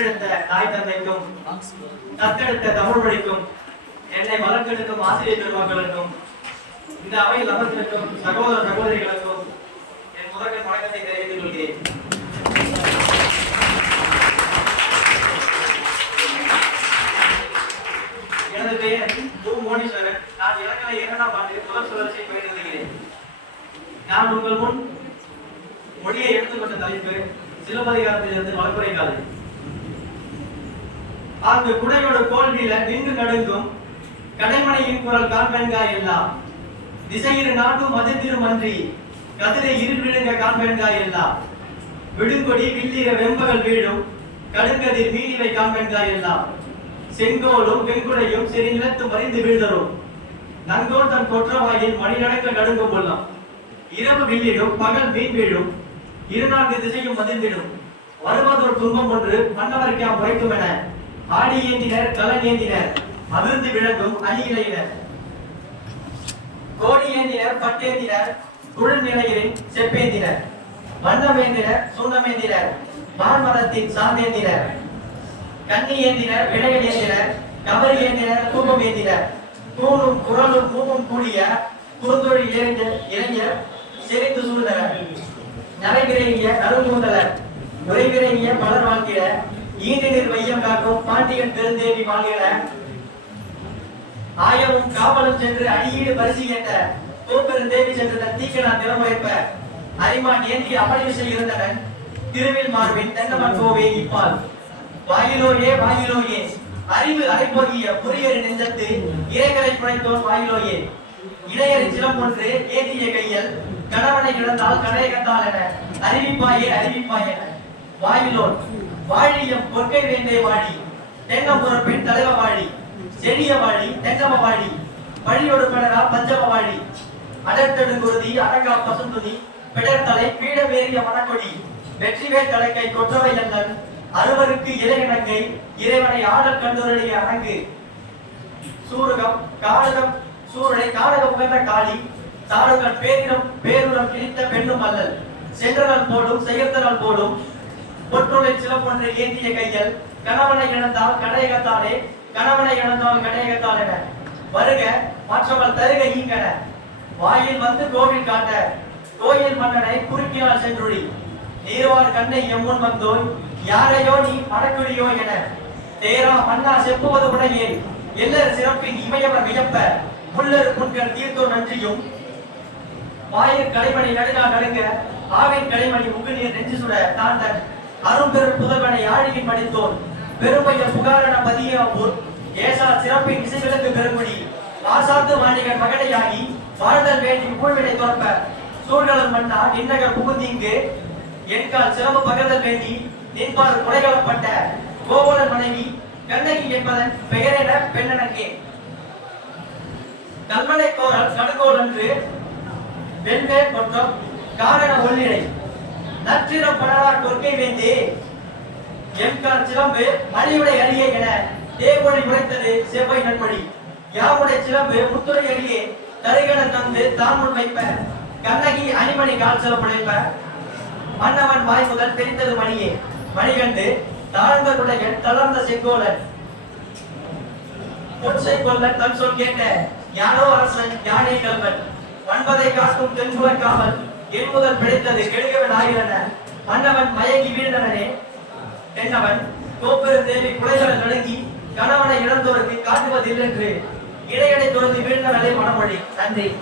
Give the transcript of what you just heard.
பெற்றெடுத்த தாய் தந்தைக்கும் தத்தெடுத்த தமிழ் மொழிக்கும் என்னை வளர்த்தெடுக்கும் ஆசிரியர் பெருமக்களுக்கும் இந்த அவையில் அமர்ந்திருக்கும் சகோதர சகோதரிகளுக்கும் என் முதற்க வணக்கத்தை தெரிவித்துக் கொள்கிறேன். எனது பெயர் து மோனீஸ்வரன். நான் இலக்கண இரண்டாம் ஆண்டு முதல் சுழற்சியை பயிர்ந்திருக்கிறேன் நான் உங்கள் முன் மொழியை எடுத்துக்கொண்ட தலைப்பு சிலப்பதிகாரத்திலிருந்து வழக்குரை காலை அந்த குடையோட தோல்வியில நின்று நடுங்கும் கடைமனையின் குரல் காண்பெண்கா எல்லாம். திசையிரு நாட்டும் மதத்திலும் அன்றி கதிரை இருவிழுங்க காண்பெண்கா எல்லாம். விடுங்கொடி வில்லிர வெம்பகள் வீழும் கடுங்கதிர் மீனிவை காண்பெண்கா எல்லாம். செங்கோலும் வெங்குடையும் சிறு நிலத்து மறிந்து வீழ்தரும். நங்கோல் தன் கொற்றவாயில் மணிநடக்க நடுங்கும் உள்ளம். இரவு வில்லிடும் பகல் மீன் வீழும் இரு நான்கு திசையும் மதிந்திடும். வருவதொரு துன்பம் ஒன்று மன்னவர்க்காம் உரைக்கும் என ஆடி ஏந்தினர் கலன் ஏந்தினர் அதிர்ந்து விளங்கும் அணியிலையினர் கோடி ஏந்தினர் பட்டேந்தினர் குழல் நிலையிலின் செப்பேந்தினர். வண்ணமேந்தினர் சுண்ணமேந்தினர் மான்மரத்தின் சாந்தேந்தினர் கண்ணி ஏந்தினர் விடைகள் ஏந்தினர் கவரி ஏந்தினர் கூப்பம் ஏந்தினர். தூணும் குரலும் மூவும் கூடிய குறுந்தொழில் இளைஞர் இளைஞர் சிரித்து சூழ்ந்தனர். நரைவிரைங்கிய கருங்கூந்தலர் உரைவிரைங்கிய மலர் வாழ்கிற ஈண்டினில் வையம் காக்கும் பாண்டியன் பெருந்தேவி வாழ்கிற ஆயவும் காவலும் சென்று அடியீடு பரிசு கேட்ட கோப்பெருந்தேவி சென்று தன் தீக்கணான் திறமுறைப்ப அரிமான் ஏந்தி அமளிவிசை இருந்தவன் திருவில் மார்பின் தென்னமன் கோவே இப்பால். வாயிலோயே வாயிலோயே அறிவு அரைப்போகிய புரியரி நெஞ்சத்து இறைகளை குறைத்தோர் வாயிலோயே. இளையரி சிலம் ஒன்று ஏந்திய கையில் கணவனை இழந்தால் கண்டால் என அறிவிப்பாயே அறிவிப்பாய் என. வாயிலோன். வாழியம் கொற்கை வேண்டை வாழி. தென்னம்புற பெண் தலைவ வாழி. செடிய வாழி தெங்கம வாழி. வழியோடு பெடரா பஞ்சம வாழி. அடர்த்தெடுங்குருதி அடங்கா பசுந்துதி பிடர்த்தலை பீடவேறிய மனக்கொடி வெற்றிவே தலைக்கை கொற்றவை அல்லன் அறுவருக்கு இளையணங்கை இறைவனை ஆடல் கண்டுரளிய அரங்கு சூரகம் காரகம் சூரனை காரகம் உகந்த காளி. தாடுகள் பேரிடம் பேருடம் கிழித்த பெண்ணும் அல்லல். சென்றனால் போடும் செயற்தனால் போடும் பொற்றுளை சிலப்பொன்றை ஏந்திய கையில் கணவனை இழந்தால் கடையகத்தாலே கணவனை இழந்தால் கடையகத்தால் என. வருக மற்றவள் தருக ஈங்கன. வாயில் வந்து கோவில் காட்ட கோயில் மன்னனை குறுக்கினால் சென்றுழி நீர்வார் கண்ணை எம்முன் வந்தோய் யாரையோ நீ மடக்குடியோ என. தேரா மன்னா செப்புவது உடையே எல்லர் சிறப்பின் இமயவர் வியப்ப முள்ளர் முன்கண் தீர்த்தோ நன்றியும். வாயில் கலைமணி நடுநா நடுங்க ஆவின் கலைமணி முகுநீர் நெஞ்சு சுட தாண்டன் அரும்பெரும் புதல்வனை ஆழியின் மடித்தோன். பெருமைய புகாரண பதியாவூர் ஏசா சிறப்பின் இசைவிலக்கு பெருமொழி ஆசாத்து மாளிகன் மகடையாகி வாழ்தல் வேண்டி கூழ்வினை துறப்ப. சூழ்நலம் மன்னா நின்னகர் புகுந்தீங்கு என்கால் சிறப்பு பகர்தல் வேண்டி நின்பால் குறைகளப்பட்ட கோவலன் மனைவி கண்ணகி என்பதன் பெயரென பெண்ணனங்கே. கல்மலை கோரல் கடுகோல் என்று வெண்வேர் மற்றும் காரண ஒல்லிடை. நற்றிரம் பணரா கொற்கை வேந்தே எம்கார் சிலம்பு மணியுடை அடியே என தேவொழி உரைத்தது செவ்வாய் நன்மொழி யாவுடைய சிலம்பு முத்துரை அடியே தருகன தந்து தாமுன் வைப்ப. கண்ணகி அணிமணி கால் சிலப்படைப்ப மன்னவன் வாய் முதல் தெரிந்தது மணியே. மணிகண்டு தாழ்ந்த குடைகள் தளர்ந்த செங்கோலன். பொற்சை கொல்லன் தன் சொல் கேட்ட யானோ அரசன் யானே கல்வன் ஒன்பதை காக்கும் தென்புற காவல். என் முதல் பிழைத்தது கெடுகவன் ஆகிறன. மன்னவன் மயங்கி வீழ்ந்தனனே. தென்னவன் கோப்பெரு தேவி குலைகளை தொடங்கி கணவனை இழந்தோருக்கு காட்டுவதில்லை என்று இடையடை தொடர்ந்து வீழ்ந்தனலே மனமொழி. நன்றி.